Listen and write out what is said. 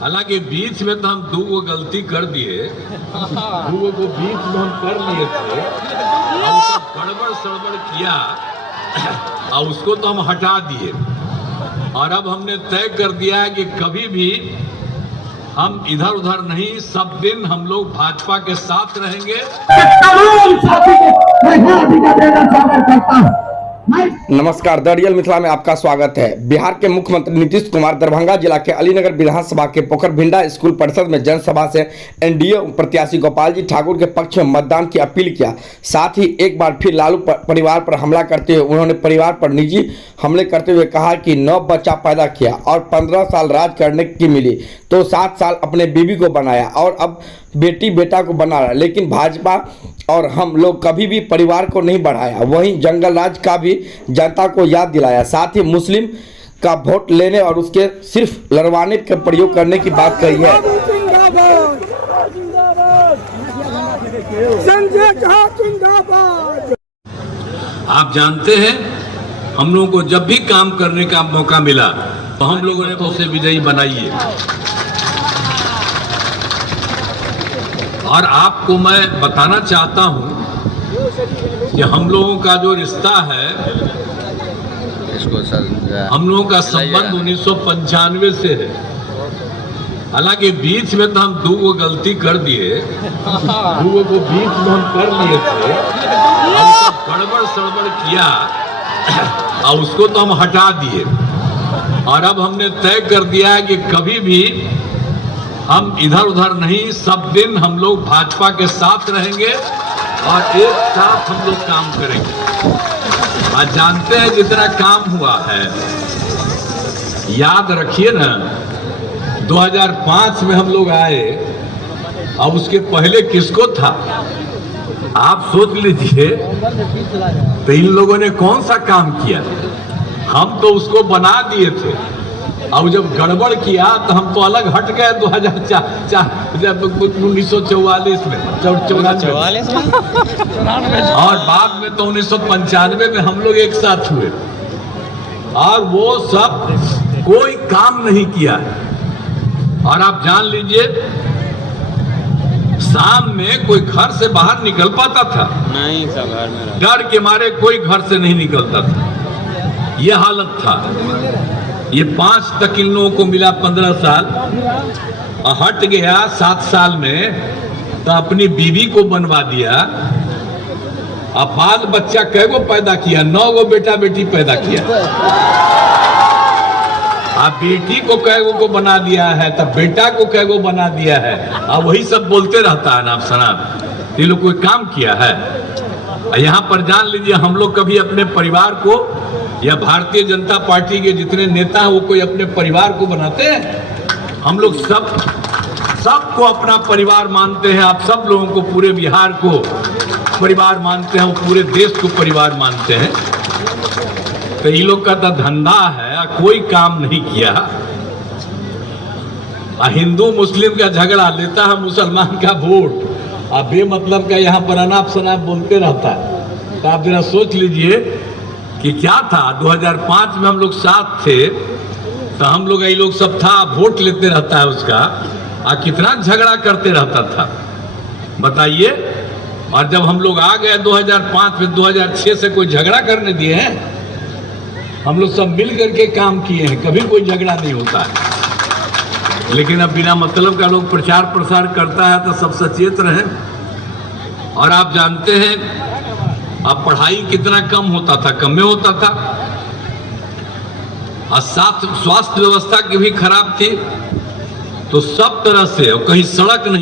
हालांकि बीच में तो हम दो गलती कर दिए, दो को बीच में हम कर लिए थे, और सब गड़बड़ सड़बड़ किया और उसको तो हम हटा दिए। और अब हमने तय कर दिया है कि कभी भी हम इधर उधर नहीं, सब दिन हम लोग भाजपा के साथ रहेंगे। नमस्कार, द रियल मिथिला में आपका स्वागत है। बिहार के मुख्यमंत्री नीतीश कुमार दरभंगा जिला के अलीनगर विधानसभा के पोखरभिंडा स्कूल परिसर में जनसभा से एनडीए प्रत्याशी गोपाल जी ठाकुर के पक्ष में मतदान की अपील किया। साथ ही एक बार फिर लालू परिवार पर हमला करते हुए उन्होंने परिवार पर निजी हमले करते हुए कहा कि 9 बच्चा पैदा किया और 15 साल राज करने की मिली तो 7 साल अपने बीवी को बनाया और अब बेटी बेटा को बना रहा, लेकिन भाजपा और हम लोग कभी भी परिवार को नहीं बढ़ाया। वहीं जंगल राज का भी जनता को याद दिलाया। साथ ही मुस्लिम का वोट लेने और उसके सिर्फ लड़वाने का प्रयोग करने की बात कही है। आप जानते हैं, हम लोगों को जब भी काम करने का मौका मिला तो हम लोगों ने तो उसे विजयी बनाई है। और आपको मैं बताना चाहता हूं कि हम लोगों का जो रिश्ता है, हम लोगों का संबंध 1995 से है। हालांकि बीच में तो हम दो गलती कर दिए, दो को बीच में हम कर लिए थे, और सब गड़बड़ सड़बड़ किया और उसको तो हम हटा दिए। और अब हमने तय कर दिया है कि कभी भी हम इधर उधर नहीं, सब दिन हम लोग भाजपा के साथ रहेंगे और एक साथ हम लोग काम करेंगे। आज जानते हैं जितना काम हुआ है, याद रखिए ना, 2005 में हम लोग आए, अब उसके पहले किसको था आप सोच लीजिए। तो इन लोगों ने कौन सा काम किया? हम तो उसको बना दिए थे, और जब गड़बड़ किया तो हम तो अलग हट गए 1944 में, 44 में, और बाद में तो 1995 में हम लोग एक साथ हुए, और वो सब कोई काम नहीं किया। और आप जान लीजिए, शाम में कोई घर से बाहर निकल पाता था नहीं, सब घर में डर के मारे कोई घर से नहीं निकलता था। ये हालत था। ये 5 तक इन लोगों को मिला 15 साल, और हट गया 7 साल में तो अपनी बीवी को बनवा दिया। अब बाल बच्चा कैगो पैदा किया? 9 गो बेटा बेटी पैदा किया। अब बेटी को कैगो को बना दिया है, तब बेटा को कैगो बना दिया है। अब वही सब बोलते रहता है ना सनाब। ये लोग कोई काम किया है? यहाँ पर जान लीजिए, हम लोग कभी अपने परिवार को या भारतीय जनता पार्टी के जितने नेता हैं वो कोई अपने परिवार को बनाते हैं? हम लोग सबको अपना परिवार मानते हैं। आप सब लोगों को, पूरे बिहार को परिवार मानते हैं, वो पूरे देश को परिवार मानते हैं। तो ये लोग का तो धंधा है, कोई काम नहीं किया। हिंदू मुस्लिम का झगड़ा लेता है, मुसलमान का वोट, और बेमतलब का यहाँ पर अनाप शनाप बोलते रहता है। तो आप जरा सोच लीजिए कि क्या था। 2005 में हम लोग साथ थे, तो हम लोग, ये लोग सब था, वोट लेते रहता है उसका, और कितना झगड़ा करते रहता था बताइए। और जब हम लोग आ गए 2005 में, 2006 से कोई झगड़ा करने दिए हैं? हम लोग सब मिल करके काम किए हैं, कभी कोई झगड़ा नहीं होता है। लेकिन अब बिना मतलब का लोग प्रचार प्रसार करता है, तो सब सचेत रहें। और आप जानते हैं, अब पढ़ाई कितना कम होता था, कम में होता था, और साथ स्वास्थ्य व्यवस्था की भी खराब थी। तो सब तरह से, और कहीं सड़क नहीं।